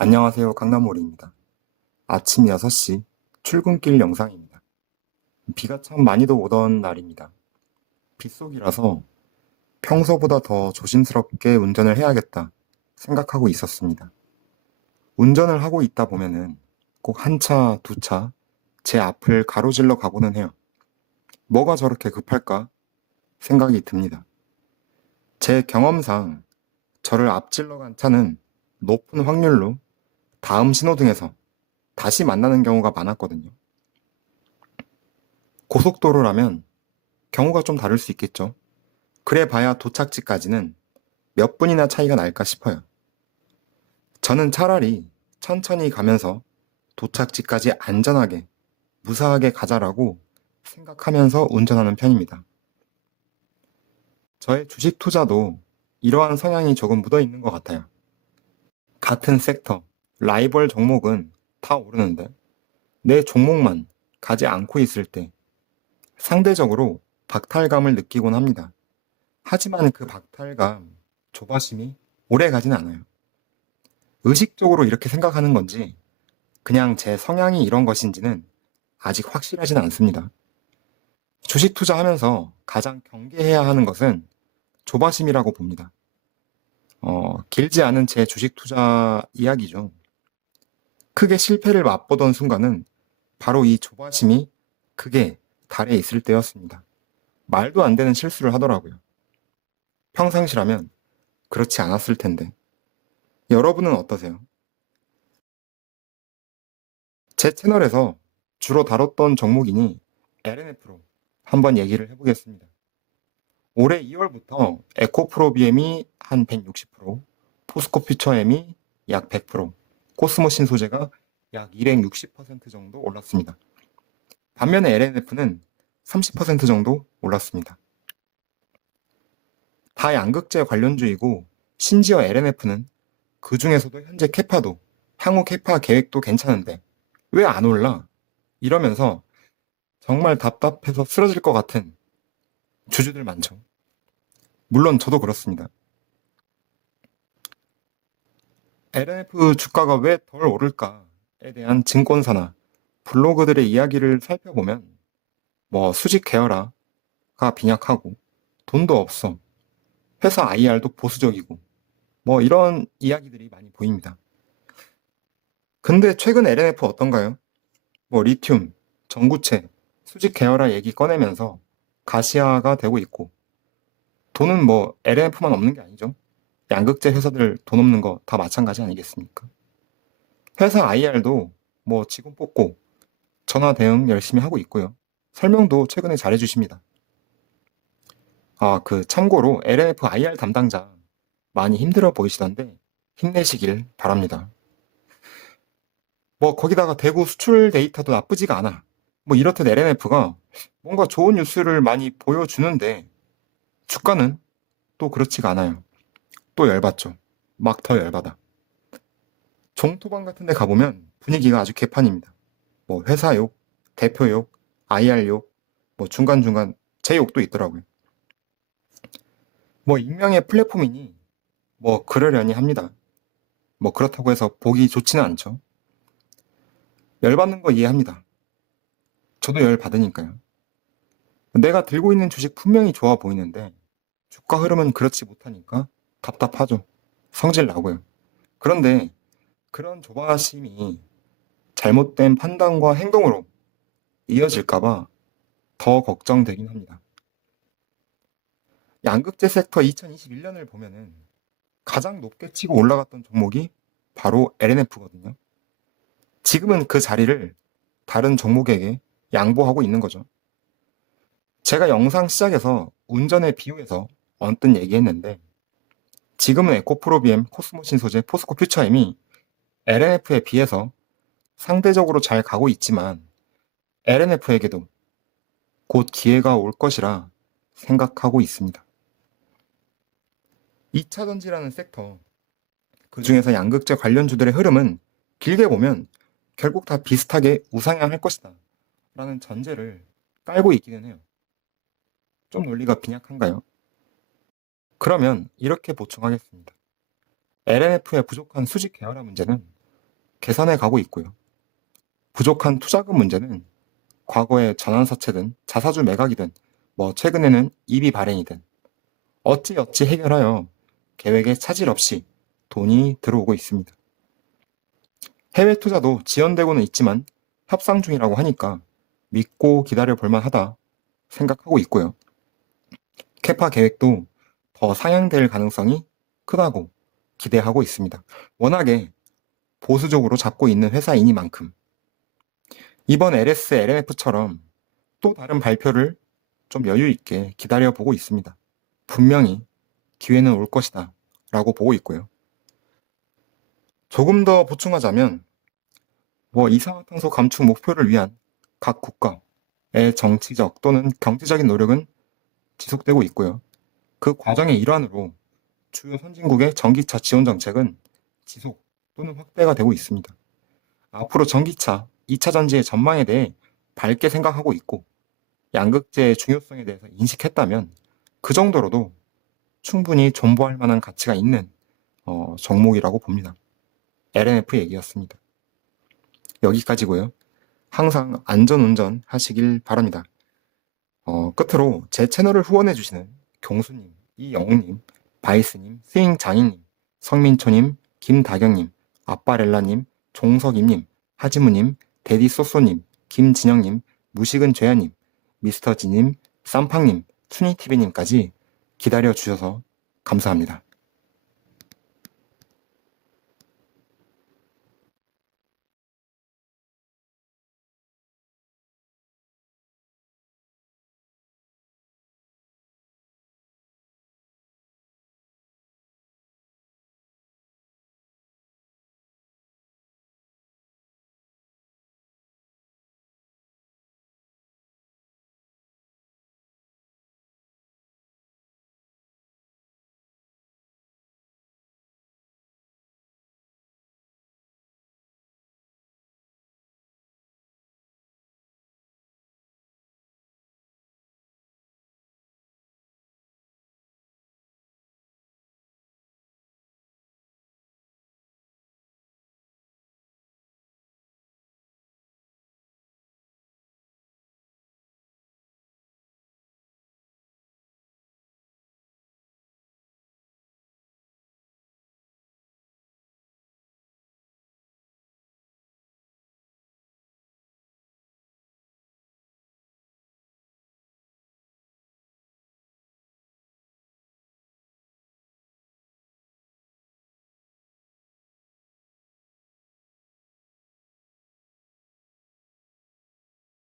안녕하세요. 강남몰입니다. 아침 6시 출근길 영상입니다. 비가 참 많이도 오던 날입니다. 빗속이라서 평소보다 더 조심스럽게 운전을 해야겠다 생각하고 있었습니다. 운전을 하고 있다 보면은 꼭 한 차, 두 차 제 앞을 가로질러 가고는 해요. 뭐가 저렇게 급할까 생각이 듭니다. 제 경험상 저를 앞질러 간 차는 높은 확률로 다음 신호등에서 다시 만나는 경우가 많았거든요. 고속도로라면 경우가 좀 다를 수 있겠죠. 그래 봐야 도착지까지는 몇 분이나 차이가 날까 싶어요. 저는 차라리 천천히 가면서 도착지까지 안전하게, 무사하게 가자라고 생각하면서 운전하는 편입니다. 저의 주식 투자도 이러한 성향이 조금 묻어 있는 것 같아요. 같은 섹터, 라이벌 종목은 다 오르는데 내 종목만 가지 않고 있을 때 상대적으로 박탈감을 느끼곤 합니다. 하지만 그 박탈감, 조바심이 오래 가진 않아요. 의식적으로 이렇게 생각하는 건지 그냥 제 성향이 이런 것인지는 아직 확실하진 않습니다. 주식 투자하면서 가장 경계해야 하는 것은 조바심이라고 봅니다. 어, 길지 않은 제 주식 투자 이야기죠. 크게 실패를 맛보던 순간은 바로 이 조바심이 크게 달에 있을 때였습니다. 말도 안 되는 실수를 하더라고요. 평상시라면 그렇지 않았을 텐데. 여러분은 어떠세요? 제 채널에서 주로 다뤘던 종목이니 LNF로 한번 얘기를 해보겠습니다. 올해 2월부터 에코프로비엠이 한 160%, 포스코 퓨처엠이 약 100%, 코스모 신 소재가 약260% 정도 올랐습니다. 반면에 LNF는 30% 정도 올랐습니다. 다 양극재 관련주이고 심지어 LNF는 그 중에서도 현재 캐파도 향후 캐파 계획도 괜찮은데 왜 안 올라? 이러면서 정말 답답해서 쓰러질 것 같은 주주들 많죠. 물론 저도 그렇습니다. LNF 주가가 왜 덜 오를까에 대한 증권사나 블로그들의 이야기를 살펴보면 뭐 수직 계열화가 빈약하고 돈도 없어. 회사 IR도 보수적이고 뭐 이런 이야기들이 많이 보입니다. 근데 최근 LNF 어떤가요? 뭐 리튬, 전구체, 수직 계열화 얘기 꺼내면서 가시화가 되고 있고 돈은 뭐 LNF만 없는 게 아니죠. 양극재 회사들 돈 없는 거 다 마찬가지 아니겠습니까? 회사 IR도 뭐 직원 뽑고 전화 대응 열심히 하고 있고요. 설명도 최근에 잘해주십니다. 아, 그 참고로 LNF IR 담당자 많이 힘들어 보이시던데 힘내시길 바랍니다. 뭐 거기다가 대구 수출 데이터도 나쁘지가 않아. 뭐 이렇듯 LNF가 뭔가 좋은 뉴스를 많이 보여주는데 주가는 또 그렇지가 않아요. 또 열받죠. 막 더 열받아. 종토방 같은 데 가보면 분위기가 아주 개판입니다. 뭐 회사 욕, 대표 욕, IR 욕, 뭐 중간중간 제 욕도 있더라고요. 뭐 익명의 플랫폼이니 뭐 그러려니 합니다. 뭐 그렇다고 해서 보기 좋지는 않죠. 열받는 거 이해합니다. 저도 열 받으니까요. 내가 들고 있는 주식 분명히 좋아 보이는데 주가 흐름은 그렇지 못하니까 답답하죠. 성질 나고요. 그런데 그런 조바심이 잘못된 판단과 행동으로 이어질까봐 더 걱정되긴 합니다. 양극재 섹터 2021년을 보면은 가장 높게 치고 올라갔던 종목이 바로 LNF거든요. 지금은 그 자리를 다른 종목에게 양보하고 있는 거죠. 제가 영상 시작에서 운전의 비유에서 언뜻 얘기했는데 지금은 에코프로비엠, 코스모신 소재, 포스코 퓨처엠이 LNF에 비해서 상대적으로 잘 가고 있지만 LNF에게도 곧 기회가 올 것이라 생각하고 있습니다. 2차 전지라는 섹터, 그 중에서 양극재 관련주들의 흐름은 길게 보면 결국 다 비슷하게 우상향할 것이다. 라는 전제를 깔고 있기는 해요. 좀 논리가 빈약한가요? 그러면 이렇게 보충하겠습니다. LNF의 부족한 수직 계열화 문제는 개선해 가고 있고요. 부족한 투자금 문제는 과거에 전환사채든 자사주 매각이든 뭐 최근에는 EB 발행이든 어찌어찌 해결하여 계획에 차질 없이 돈이 들어오고 있습니다. 해외 투자도 지연되고는 있지만 협상 중이라고 하니까 믿고 기다려 볼만 하다 생각하고 있고요. 캐파 계획도 더 상향될 가능성이 크다고 기대하고 있습니다. 워낙에 보수적으로 잡고 있는 회사이니만큼 이번 LS, LMF처럼 또 다른 발표를 좀 여유 있게 기다려 보고 있습니다. 분명히 기회는 올 것이다 라고 보고 있고요. 조금 더 보충하자면 뭐 이산화탄소 감축 목표를 위한 각 국가의 정치적 또는 경제적인 노력은 지속되고 있고요. 그 과정의 일환으로 주요 선진국의 전기차 지원 정책은 지속 또는 확대가 되고 있습니다. 앞으로 전기차 2차 전지의 전망에 대해 밝게 생각하고 있고 양극재의 중요성에 대해서 인식했다면 그 정도로도 충분히 존버할 만한 가치가 있는 어, 종목이라고 봅니다. LNF 얘기였습니다. 여기까지고요. 항상 안전운전 하시길 바랍니다. 어, 끝으로 제 채널을 후원해주시는 경수님, 이영웅님, 바이스님, 스윙장인님, 성민초님, 김다경님, 아빠렐라님, 종석임님, 하지무님, 데디소소님, 김진영님, 무식은 죄야님, 미스터지님, 쌈팡님, 순이TV님까지 기다려주셔서 감사합니다.